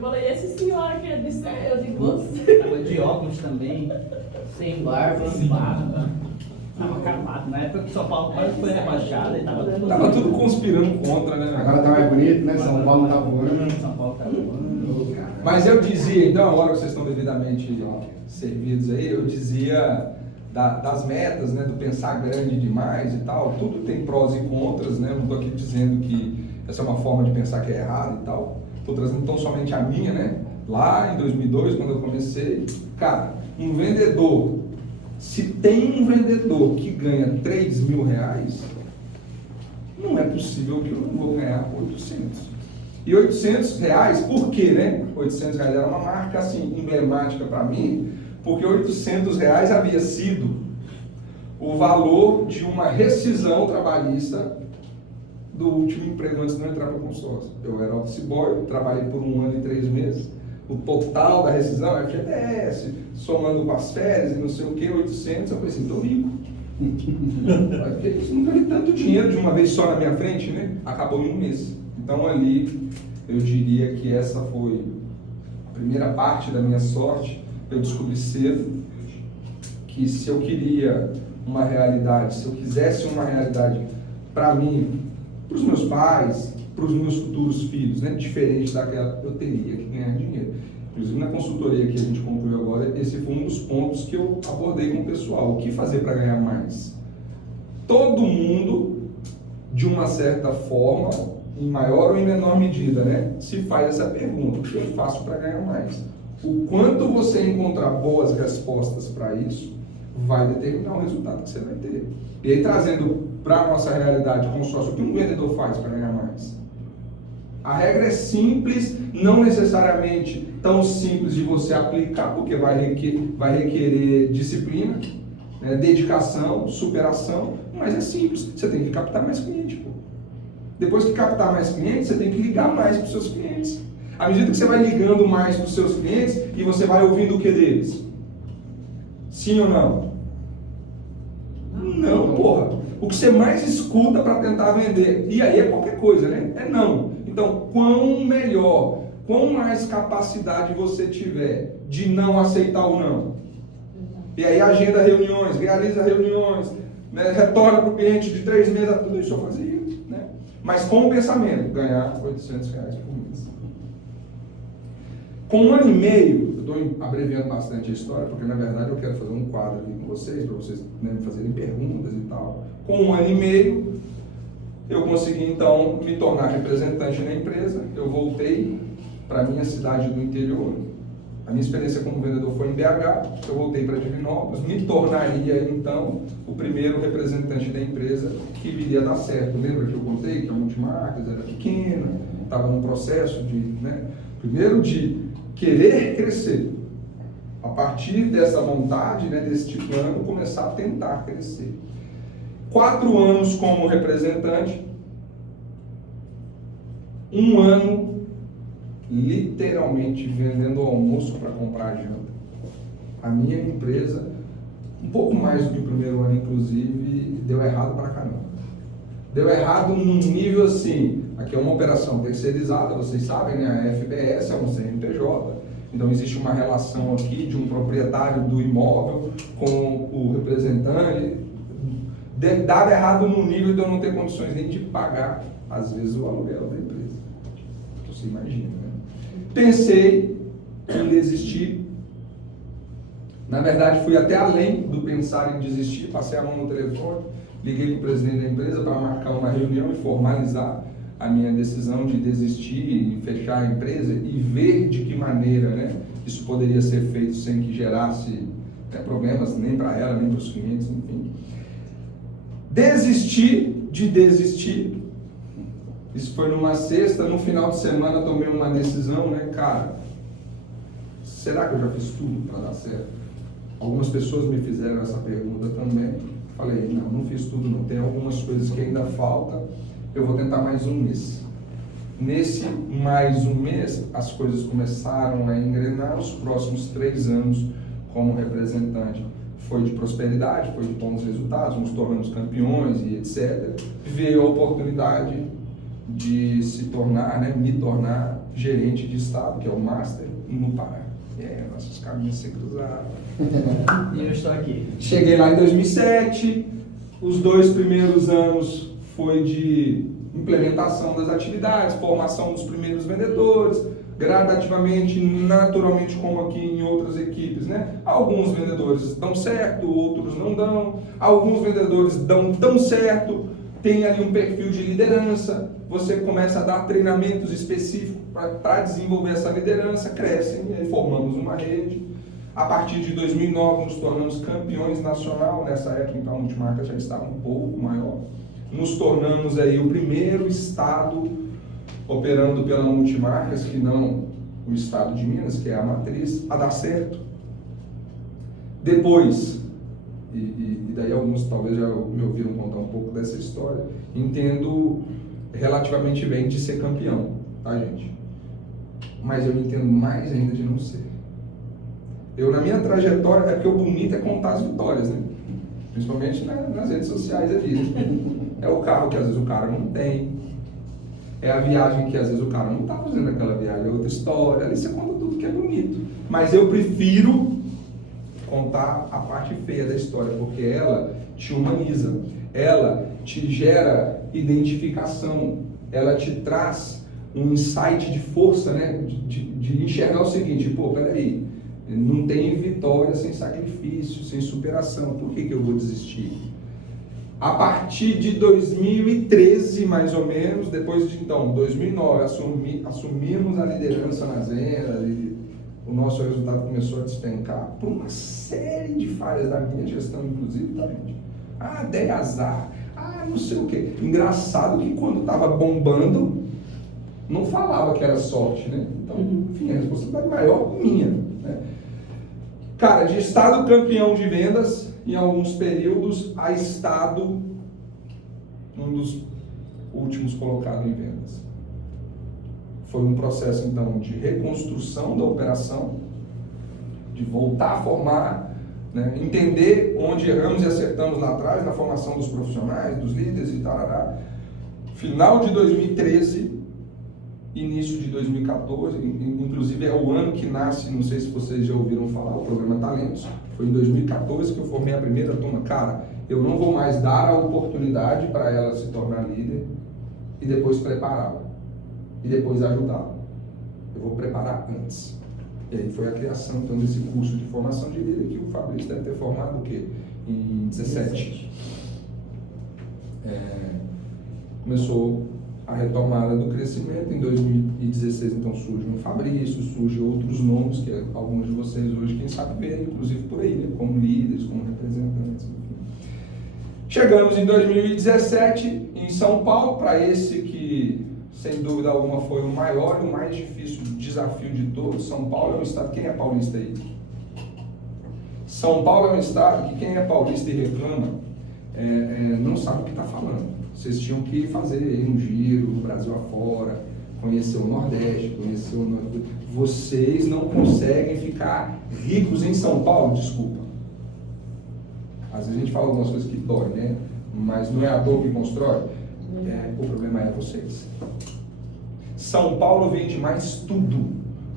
falei, esse senhor aqui, eu digo, você. Tava de óculos também, sem barba, tava acabado. Na época que São Paulo quase foi rebaixado e tava dando. Tava tudo conspirando contra, né? Agora tá mais bonito, né? São Paulo tá voando. São Paulo tá voando. Mas eu dizia, então, agora que vocês estão devidamente servidos aí, eu dizia das metas, né? Do pensar grande demais e tal. Tudo tem prós e contras, né? Eu não estou aqui dizendo que essa é uma forma de pensar que é errada e tal. Estou trazendo tão somente a minha, né? Lá em 2002, quando eu comecei, cara, um vendedor, se tem um vendedor que ganha R$3.000, não é possível que eu não vou ganhar 800. E R$800, por quê, né? R$800 era uma marca assim emblemática para mim, porque R$800 havia sido o valor de uma rescisão trabalhista do último emprego antes de eu entrar para o consórcio. Eu era office boy, trabalhei por 1 ano e 3 meses. O total da rescisão, FGTS, somando com as férias e não sei o que, 800, eu falei assim, tô rico. Nunca vi tanto dinheiro de uma vez só na minha frente, né? Acabou em 1 mês. Então ali, eu diria que essa foi a primeira parte da minha sorte. Eu descobri cedo que se eu queria uma realidade, se eu quisesse uma realidade para mim, para os meus pais, para os meus futuros filhos, né, diferente daquela, eu teria que ganhar dinheiro. Inclusive na consultoria que a gente concluiu agora, esse foi um dos pontos que eu abordei com o pessoal. O que fazer para ganhar mais? Todo mundo, de uma certa forma, em maior ou em menor medida, né, se faz essa pergunta: o que eu faço para ganhar mais? O quanto você encontrar boas respostas para isso vai determinar o resultado que você vai ter. E aí, trazendo para a nossa realidade consórcio, o que um vendedor faz para ganhar mais? A regra é simples, não necessariamente tão simples de você aplicar, porque vai requerer disciplina, né, dedicação, superação, mas é simples. Você tem que captar mais cliente. Pô. Depois que captar mais clientes, você tem que ligar mais para os seus clientes. À medida que você vai ligando mais para os seus clientes, e você vai ouvindo o que deles? Sim ou não? Não, porra. O que você mais escuta para tentar vender, e aí é qualquer coisa, né? É não. Então, quão melhor, quão mais capacidade você tiver de não aceitar o não. E aí agenda reuniões, realiza reuniões, né? Retorna para o cliente de 3 meses, tudo isso eu fazia, né? Mas com o pensamento, ganhar R$800 por mês. Com 1 ano e meio, eu estou abreviando bastante a história, porque na verdade eu quero fazer um quadro aqui com vocês, para vocês, né, me fazerem perguntas e tal. Com 1 ano e meio, eu consegui então me tornar representante na empresa. Eu voltei para a minha cidade do interior. A minha experiência como vendedor foi em BH, eu voltei para Divinópolis, me tornaria então o primeiro representante da empresa que viria a dar certo. Lembra que eu contei que a Multimarcas era pequena, estava num processo de, né, primeiro de querer crescer. A partir dessa vontade, né, desse plano, começar a tentar crescer. 4 anos como representante, 1 ano literalmente vendendo almoço para comprar janta. A minha empresa, um pouco mais do que o primeiro ano, inclusive, deu errado pra caramba. Deu errado num nível assim, aqui é uma operação terceirizada, vocês sabem, né? A FBS é um CNPJ, então existe uma relação aqui de um proprietário do imóvel com o representante. Dava errado no nível de eu não ter condições nem de pagar, às vezes, o aluguel da empresa. Você imagina, né? Pensei em desistir. Na verdade, fui até além do pensar em desistir. Passei a mão no telefone, liguei para o presidente da empresa para marcar uma reunião e formalizar a minha decisão de desistir e fechar a empresa e ver de que maneira, né, isso poderia ser feito sem que gerasse, né, problemas nem para ela, nem para os clientes, enfim. Desistir de desistir. Isso foi numa sexta, no final de semana tomei uma decisão, né, cara, será que eu já fiz tudo para dar certo? Algumas pessoas me fizeram essa pergunta também. Falei, não fiz tudo não, tem algumas coisas que ainda faltam, eu vou tentar mais 1 mês. Nesse mais 1 mês, as coisas começaram a engrenar. Os próximos 3 anos como representante foi de prosperidade, foi de bons resultados, nos tornamos campeões e etc. Veio a oportunidade de se tornar, né, me tornar gerente de estado, que é o Master, no Pará. Nossos caminhos se cruzaram. E eu estou aqui. Cheguei lá em 2007, os 2 primeiros anos foi de implementação das atividades, formação dos primeiros vendedores, gradativamente, naturalmente, como aqui em outras equipes, né? Alguns vendedores dão certo, outros não dão. Alguns vendedores dão tão certo, tem ali um perfil de liderança, você começa a dar treinamentos específicos para desenvolver essa liderança, crescem, e aí formamos uma rede. A partir de 2009 nos tornamos campeões nacional, nessa época então a multimarca já estava um pouco maior. Nos tornamos aí o primeiro estado operando pela Multimarcas, que não o estado de Minas, que é a matriz, a dar certo. Depois, e daí alguns talvez já me ouviram contar um pouco dessa história, entendo relativamente bem de ser campeão, tá, gente? Mas eu entendo mais ainda de não ser. Eu, na minha trajetória, é porque o bonito é contar as vitórias, né? Principalmente nas redes sociais ali, né? É o carro que às vezes o cara não tem, é a viagem que às vezes o cara não está fazendo aquela viagem, é outra história, ali você conta tudo que é bonito. Mas eu prefiro contar a parte feia da história, porque ela te humaniza, ela te gera identificação, ela te traz um insight de força, né? De enxergar o seguinte, pô, peraí, não tem vitória sem sacrifício, sem superação, por que eu vou desistir? A partir de 2013, mais ou menos, depois de então, 2009, assumimos a liderança nas vendas e o nosso resultado começou a despencar por uma série de falhas da minha gestão, inclusive, tá, gente? Dei azar, não sei o quê. Engraçado que quando estava bombando, não falava que era sorte, né? Então, enfim, a responsabilidade maior minha, né? Cara, de estado campeão de vendas, em alguns períodos, a estado um dos últimos colocados em vendas. Foi um processo, então, de reconstrução da operação, de voltar a formar, né? Entender onde erramos e acertamos lá atrás, na formação dos profissionais, dos líderes e tal. Final de 2013, início de 2014, inclusive é o ano que nasce, não sei se vocês já ouviram falar, o programa Talentos. Foi em 2014 que eu formei a primeira turma. Cara, eu não vou mais dar a oportunidade para ela se tornar líder e depois prepará-la. E depois ajudá-la. Eu vou preparar antes. E aí foi a criação, então, desse curso de formação de líder que o Fabrício deve ter formado o quê? Em 17. Começou a retomada do crescimento. Em 2016, então, surge um Fabrício, surge outros nomes que alguns de vocês hoje, quem sabe, veem, inclusive por aí, né? Como líderes, como representantes, enfim. Chegamos em 2017 em São Paulo, para esse que, sem dúvida alguma, foi o maior e o mais difícil desafio de todos. São Paulo é um estado, quem é paulista aí? São Paulo é um estado que quem é paulista e reclama não sabe o que está falando. Vocês tinham que fazer um giro no Brasil afora, conhecer o Nordeste, conhecer o Nordeste. Vocês não conseguem ficar ricos em São Paulo, desculpa. Às vezes a gente fala algumas coisas que doem, né? Mas não é a dor que constrói. O problema é vocês. São Paulo vende mais tudo.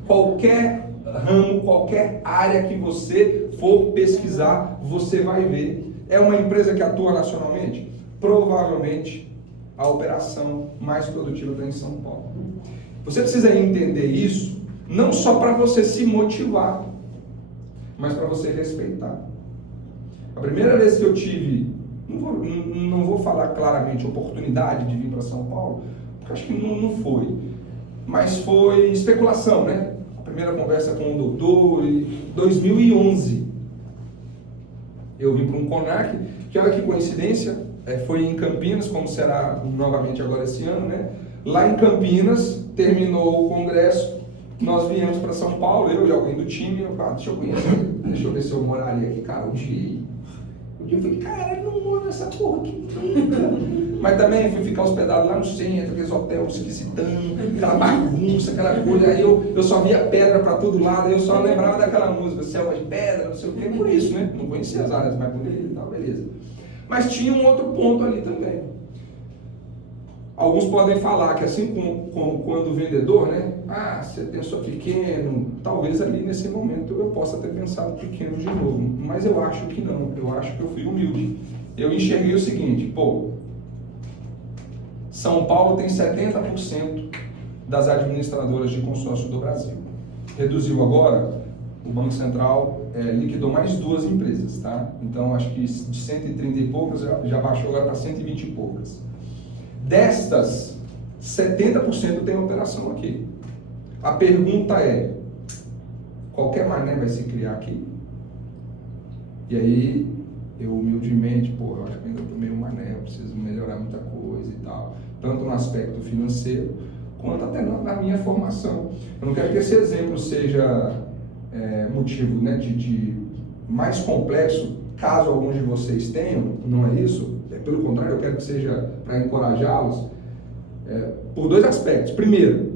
Qualquer ramo, qualquer área que você for pesquisar, você vai ver. É uma empresa que atua nacionalmente? Provavelmente a operação mais produtiva está em São Paulo. Você precisa entender isso, não só para você se motivar, mas para você respeitar. A primeira vez que eu tive, não vou falar claramente oportunidade de vir para São Paulo, porque acho que não foi, mas foi especulação, né? A primeira conversa com o doutor, em 2011, eu vim para um CONAC, que olha que coincidência, foi em Campinas, como será novamente agora esse ano, né? Lá em Campinas, terminou o congresso, nós viemos para São Paulo, eu e alguém do time, deixa eu conhecer, deixa eu ver se eu moraria aqui, cara, um dia eu falei, cara, eu não moro nessa porra aqui nunca. Mas também fui ficar hospedado lá no centro, aqueles hotéis esquisitão, aquela bagunça, aquela coisa, aí eu só via pedra para todo lado, aí eu só lembrava daquela música, Selva de Pedra, não sei o que, por isso, né? Não conhecia as áreas mais bonitas e tal, beleza. Mas tinha um outro ponto ali também. Alguns podem falar que assim como quando vendedor, né? Ah, você pensou pequeno, talvez ali nesse momento eu possa ter pensado pequeno de novo, mas eu acho que não, eu acho que eu fui humilde. Eu enxerguei o seguinte, São Paulo tem 70% das administradoras de consórcio do Brasil. Reduziu agora, o Banco Central liquidou mais 2 empresas, tá? Então acho que de 130 e poucas já baixou agora para 120 e poucas. Destas, 70% tem operação aqui. A pergunta é, qualquer mané vai se criar aqui? E aí, eu humildemente, eu acho que ainda estou meio mané, eu preciso melhorar muita coisa e tal. Tanto no aspecto financeiro, quanto até na minha formação. Eu não quero que esse exemplo seja motivo, né, de mais complexo, caso alguns de vocês tenham, não é isso? Pelo contrário, eu quero que seja para encorajá-los, por 2 aspectos. Primeiro,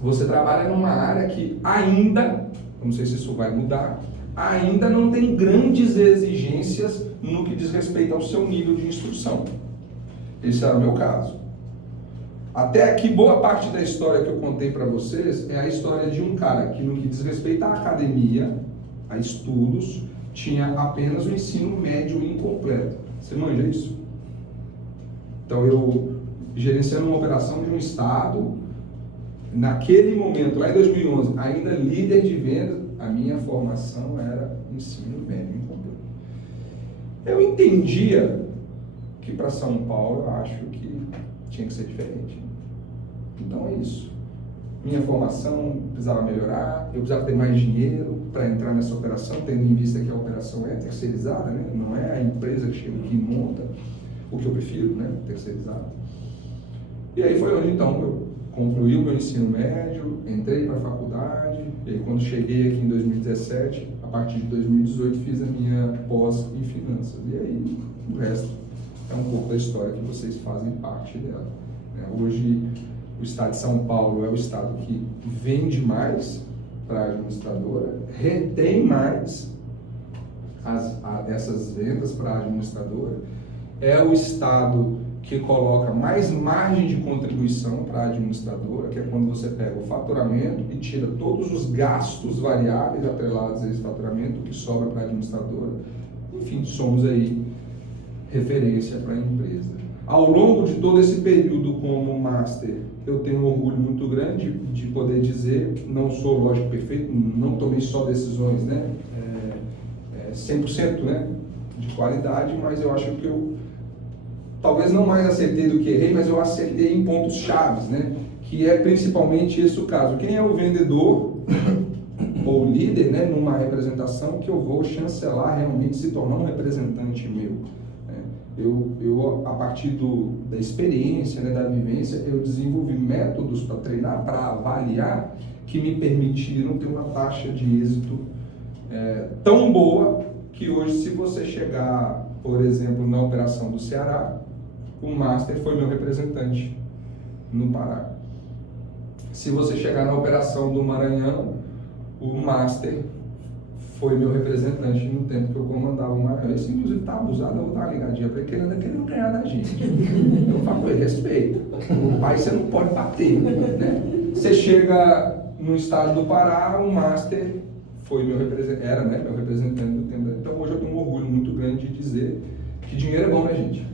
você trabalha numa área que ainda, não sei se isso vai mudar, ainda não tem grandes exigências no que diz respeito ao seu nível de instrução. Esse era o meu caso. Até aqui, boa parte da história que eu contei para vocês é a história de um cara que, no que diz respeito à academia, a estudos, tinha apenas o ensino médio incompleto. Você manja isso? Então, eu gerenciando uma operação de um estado, naquele momento, lá em 2011, ainda líder de vendas, a minha formação era ensino médio incompleto. Eu entendia que para São Paulo, eu acho que tinha que ser diferente. Então é isso. Minha formação precisava melhorar, eu precisava ter mais dinheiro para entrar nessa operação, tendo em vista que a operação é terceirizada, né? Não é a empresa que chega aqui e monta, o que eu prefiro, né? Terceirizado. E aí foi onde então eu concluí o meu ensino médio, entrei para a faculdade, e aí, quando cheguei aqui em 2017, a partir de 2018 fiz a minha pós em finanças. E aí o resto é um pouco da história que vocês fazem parte dela. Hoje, o estado de São Paulo é o estado que vende mais para a administradora, retém mais essas vendas para a administradora, é o estado que coloca mais margem de contribuição para a administradora, que é quando você pega o faturamento e tira todos os gastos variáveis atrelados a esse faturamento, que sobra para a administradora. Enfim, somos aí referência para a empresa. Ao longo de todo esse período como Master, eu tenho um orgulho muito grande de poder dizer, não sou lógico perfeito, não tomei só decisões, né, 100%, né, de qualidade, mas eu acho que eu talvez não mais acertei do que errei, mas eu acertei em pontos chaves, né, que é principalmente esse o caso. Quem é o vendedor ou líder, né, numa representação que eu vou chancelar realmente se tornar um representante meu. Eu a partir da experiência, né, da vivência, eu desenvolvi métodos para treinar, para avaliar, que me permitiram ter uma taxa de êxito tão boa que hoje, se você chegar, por exemplo, na operação do Ceará, o Master foi meu representante no Pará. Se você chegar na operação do Maranhão, o Master foi meu representante no tempo que eu comandava o Maranhão. Esse, inclusive, está abusado, eu vou dar uma ligadinha para ele, que ele anda querendo ganhar da gente. Eu falo com ele, respeito. O pai você não pode bater, né? Você chega no estado do Pará, o Master foi meu representante, era, né, meu representante no tempo. Então hoje eu tenho um orgulho muito grande de dizer que dinheiro é bom, né, gente?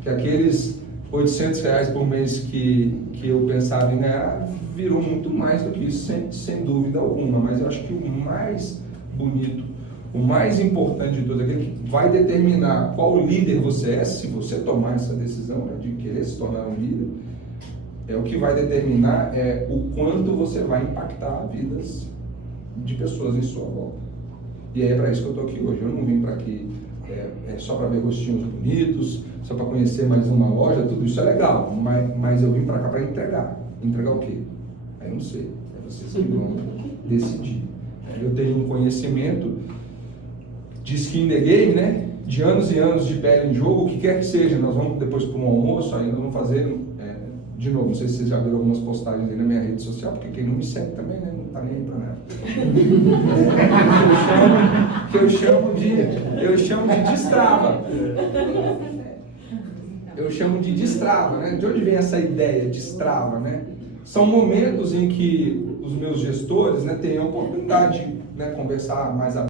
Que aqueles R$800 por mês que eu pensava em ganhar, virou muito mais do que isso, sem dúvida alguma. Mas eu acho que o mais bonito, o mais importante de tudo, aquele que vai determinar qual líder você é, se você tomar essa decisão, né, de querer se tornar um líder, o que vai determinar o quanto você vai impactar vidas de pessoas em sua volta. E é para isso que eu estou aqui hoje. Eu não vim para aqui só para ver rostinhos bonitos, só para conhecer mais uma loja, tudo isso é legal, mas eu vim para cá para entregar. Entregar o quê? Aí eu não sei, é vocês que vão decidir. Eu tenho um conhecimento de skin in the game, né? De anos e anos de pele em jogo, o que quer que seja. Nós vamos depois para um almoço, ainda vamos fazer, de novo, não sei se vocês já viram algumas postagens aí na minha rede social, porque quem não me segue também, né? Não tá nem aí para nada. Que eu chamo de destrava. eu chamo de destrava, né? De onde vem essa ideia, destrava, né? São momentos em que os meus gestores, né, têm a oportunidade de, né, conversar mais